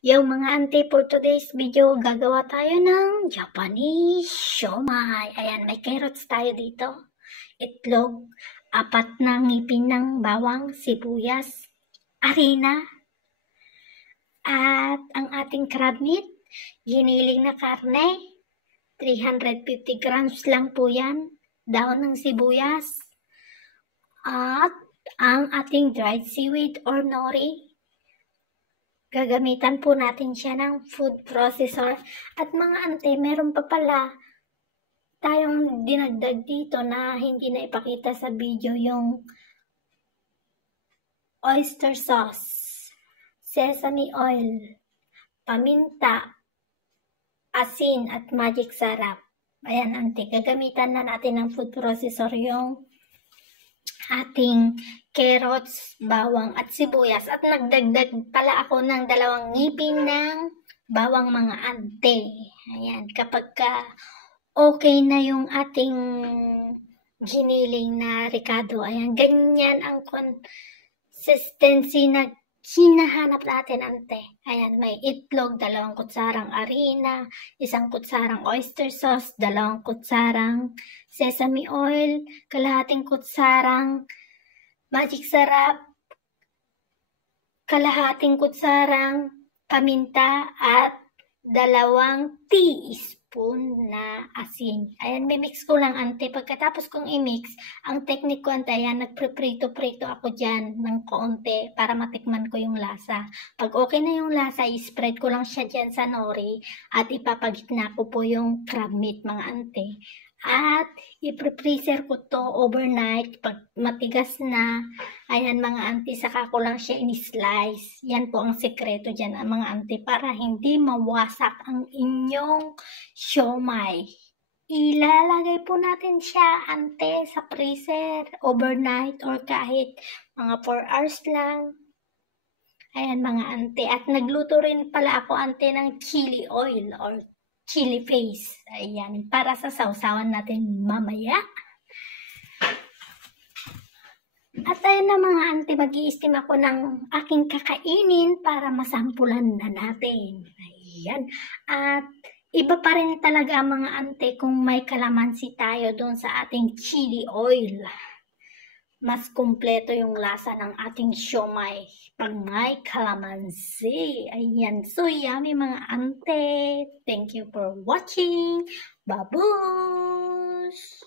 Yung mga auntie, for today's video, gagawa tayo ng Japanese siomai. Ayan, may carrots tayo dito. Itlog, 4 na ngipin ng bawang, sibuyas, harina, at ang ating crab meat, giniling na karne, 350 grams lang po yan, daon ng sibuyas, at ang ating dried seaweed or nori. Gagamitan po natin siya ng food processor. At mga ante, meron pa pala tayong dinagdag dito na hindi na ipakita sa video, yung oyster sauce, sesame oil, paminta, asin at magic sarap. Ayan ante, gagamitan na natin ng food processor yung ating carrots, bawang at sibuyas, at nagdagdag pala ako ng 2 ngipin ng bawang mga ante. Ayan, kapag okay na yung ating giniling na ricado, ayan, ganyan ang consistency na hinahanap natin ante. Ayan, may itlog, 2 kutsarang harina, 1 kutsarang oyster sauce, 2 kutsarang sesame oil, kalahating kutsarang magic sarap, kalahating kutsarang paminta, at 2 teaspoon na asin. Ayan, mimix ko lang ante. Pagkatapos kong i-mix, ang technique ko ante, ayan, nagpreprito-prito ako dyan ng konti para matikman ko yung lasa. Pag okay na yung lasa, i-spread ko lang siya dyan sa nori at ipapagitna ko po yung crab meat mga ante. At i-freezer ko to overnight. Pag matigas na, ayan mga auntie, saka ko lang siya in-slice. Yan po ang sekreto dyan mga auntie, para hindi mawasak ang inyong siomai. Ilalagay po natin siya ante sa freezer overnight or kahit mga 4 hours lang. Ayan mga ante, at nagluto rin pala ako ante ng chili oil or chili paste. Ayan, para sa sausawan natin mamaya. At ayun na mga ante, mag-i-steam ako ng aking kakainin para masampulan na natin. Ayan. At iba pa rin talaga mga ante kung may kalamansi tayo doon sa ating chili oil. Mas kumpleto yung lasa ng ating siomai pag may kalamansi. Ayan, so yummy mga ante. Thank you for watching. Babush!